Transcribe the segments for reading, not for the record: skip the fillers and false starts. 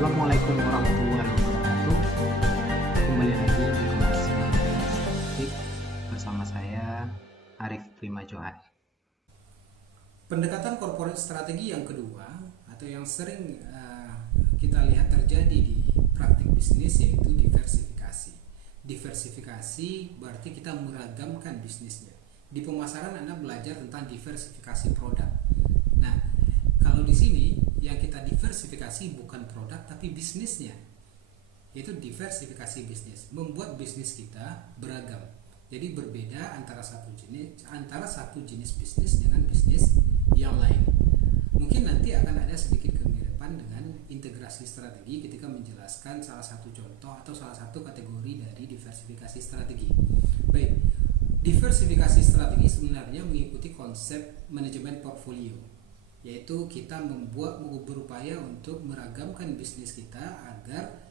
Assalamualaikum warahmatullahi wabarakatuh. Kembali lagi di kelas Statistik bersama saya Arif Prima Johan. Pendekatan corporate strategi yang kedua atau yang sering kita lihat terjadi di praktik bisnis yaitu diversifikasi. Diversifikasi berarti kita meragamkan bisnisnya. Di pemasaran Anda belajar tentang diversifikasi produk. Nah, kalau di sini yang kita diversifikasi bukan produk tapi bisnisnya, yaitu diversifikasi bisnis, membuat bisnis kita beragam. Jadi berbeda antara satu jenis bisnis dengan bisnis yang lain. Mungkin nanti akan ada sedikit kemiripan dengan integrasi strategi ketika menjelaskan salah satu contoh atau salah satu kategori dari diversifikasi strategi. Baik, diversifikasi strategi sebenarnya mengikuti konsep manajemen portfolio, yaitu kita berupaya untuk meragamkan bisnis kita agar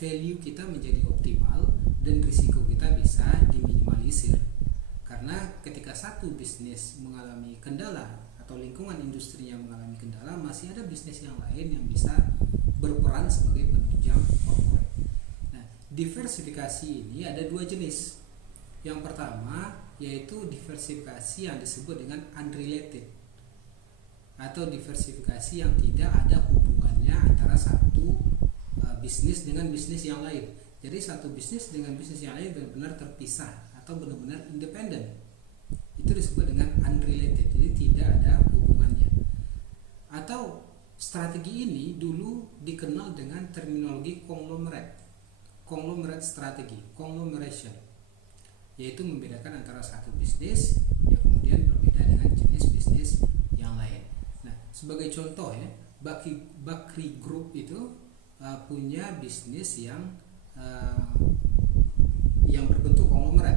value kita menjadi optimal dan risiko kita bisa diminimalisir. Karena ketika satu bisnis mengalami kendala atau lingkungan industrinya mengalami kendala, masih ada bisnis yang lain yang bisa berperan sebagai penunjang corporate. Nah, diversifikasi ini ada dua jenis. Yang pertama yaitu diversifikasi yang disebut dengan unrelated atau diversifikasi yang tidak ada hubungannya antara satu bisnis dengan bisnis yang lain. Jadi satu bisnis dengan bisnis yang lain benar-benar terpisah atau benar-benar independen. Itu disebut dengan unrelated, jadi tidak ada hubungannya. Atau strategi ini dulu dikenal dengan terminologi conglomerate strategi, conglomeration, yaitu membedakan antara satu bisnis yang kemudian berbeda dengan jenis bisnis yang lain. Nah, sebagai contoh ya, Bakri Group itu punya bisnis yang berbentuk konglomerat.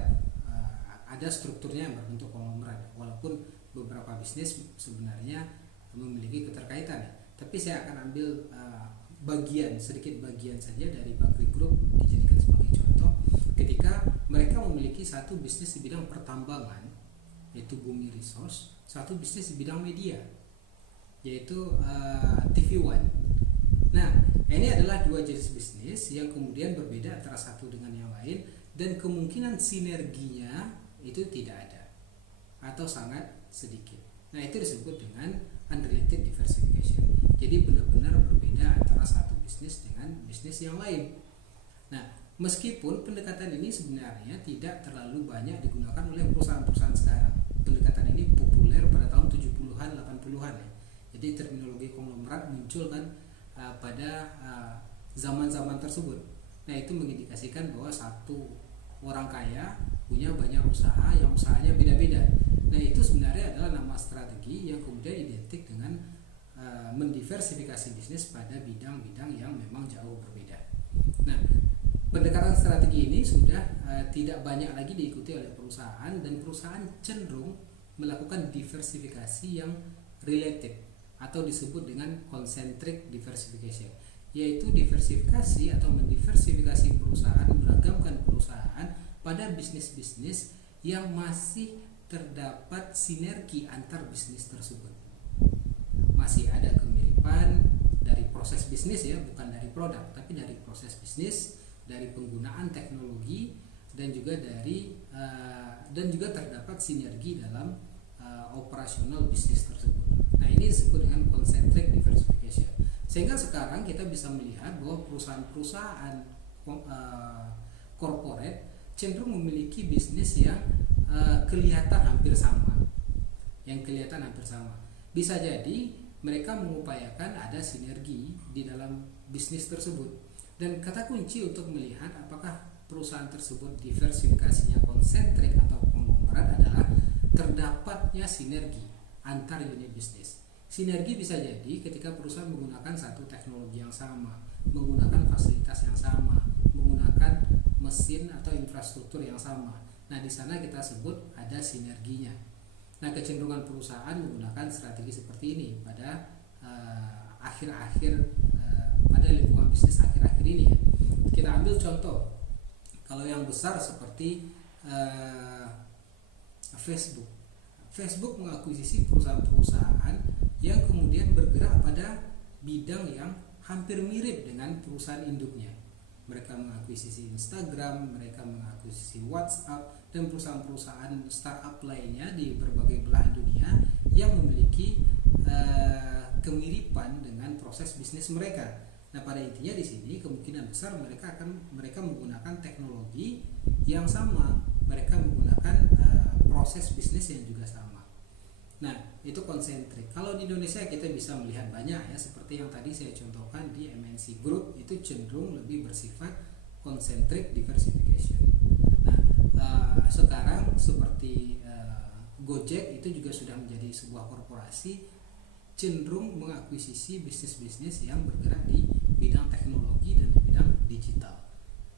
Ada strukturnya yang berbentuk konglomerat, walaupun beberapa bisnis sebenarnya memiliki keterkaitan. Tapi saya akan ambil sedikit bagian saja dari Bakri Group dijadikan sebagai contoh. Ketika mereka memiliki satu bisnis di bidang pertambangan, yaitu Bumi Resource, satu bisnis di bidang media, yaitu TV One. Nah, ini adalah dua jenis bisnis yang kemudian berbeda antara satu dengan yang lain, dan kemungkinan sinerginya itu tidak ada atau sangat sedikit. Nah, itu disebut dengan unrelated diversification. Jadi benar-benar berbeda antara satu bisnis dengan bisnis yang lain. Nah, meskipun pendekatan ini sebenarnya tidak terlalu banyak digunakan oleh perusahaan-perusahaan sekarang. Pendekatan ini populer pada tahun 70-an, 80-an ya. Jadi terminologi konglomerat muncul kan pada zaman-zaman tersebut. Nah, itu mengindikasikan bahwa satu orang kaya punya banyak usaha yang usahanya beda-beda. Nah, itu sebenarnya adalah nama strategi yang kemudian identik dengan mendiversifikasi bisnis pada bidang-bidang yang memang jauh berbeda. Nah, pendekatan strategi ini sudah tidak banyak lagi diikuti oleh perusahaan, dan perusahaan cenderung melakukan diversifikasi yang related atau disebut dengan concentric diversification, yaitu diversifikasi atau mendiversifikasi perusahaan, meragamkan perusahaan pada bisnis-bisnis yang masih terdapat sinergi antar bisnis tersebut. Masih ada kemiripan dari proses bisnis ya, bukan dari produk, tapi dari proses bisnis, dari penggunaan teknologi, dan juga terdapat sinergi dalam operasional bisnis tersebut. Nah, ini disebut dengan concentric diversification. Sehingga sekarang kita bisa melihat bahwa perusahaan-perusahaan corporate cenderung memiliki bisnis yang kelihatan hampir sama. Bisa jadi mereka mengupayakan ada sinergi di dalam bisnis tersebut. Dan kata kunci untuk melihat apakah perusahaan tersebut diversifikasinya konsentrik atau konglomerat adalah terdapatnya sinergi antar unit bisnis. Sinergi bisa jadi ketika perusahaan menggunakan satu teknologi yang sama, menggunakan fasilitas yang sama, menggunakan mesin atau infrastruktur yang sama. Nah, di sana kita sebut ada sinerginya. Nah, kecenderungan perusahaan menggunakan strategi seperti ini pada pada lingkungan bisnis akhir-akhir ini ya. Kita ambil contoh, kalau yang besar seperti Facebook mengakuisisi perusahaan-perusahaan yang kemudian bergerak pada bidang yang hampir mirip dengan perusahaan induknya. Mereka mengakuisisi Instagram, mereka mengakuisisi WhatsApp, dan perusahaan-perusahaan startup lainnya di berbagai belahan dunia yang memiliki kemiripan dengan proses bisnis mereka. Nah, pada intinya di sini kemungkinan besar mereka menggunakan teknologi yang sama, mereka menggunakan proses bisnis yang juga sama. Nah, itu konsentrik. Kalau di Indonesia kita bisa melihat banyak ya, seperti yang tadi saya contohkan di MNC Group, itu cenderung lebih bersifat concentric diversification. Nah, sekarang seperti Gojek itu juga sudah menjadi sebuah korporasi cenderung mengakuisisi bisnis-bisnis yang bergerak di bidang teknologi dan di bidang digital.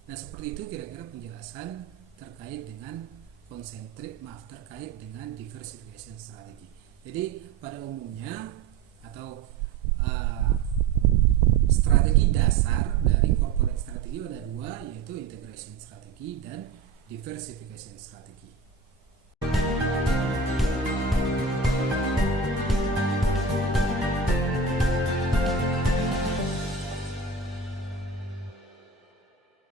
Nah, seperti itu kira-kira penjelasan terkait dengan terkait dengan diversification strategi. Jadi pada umumnya atau strategi dasar dari corporate strategi ada dua, yaitu integration strategi dan diversification strategi.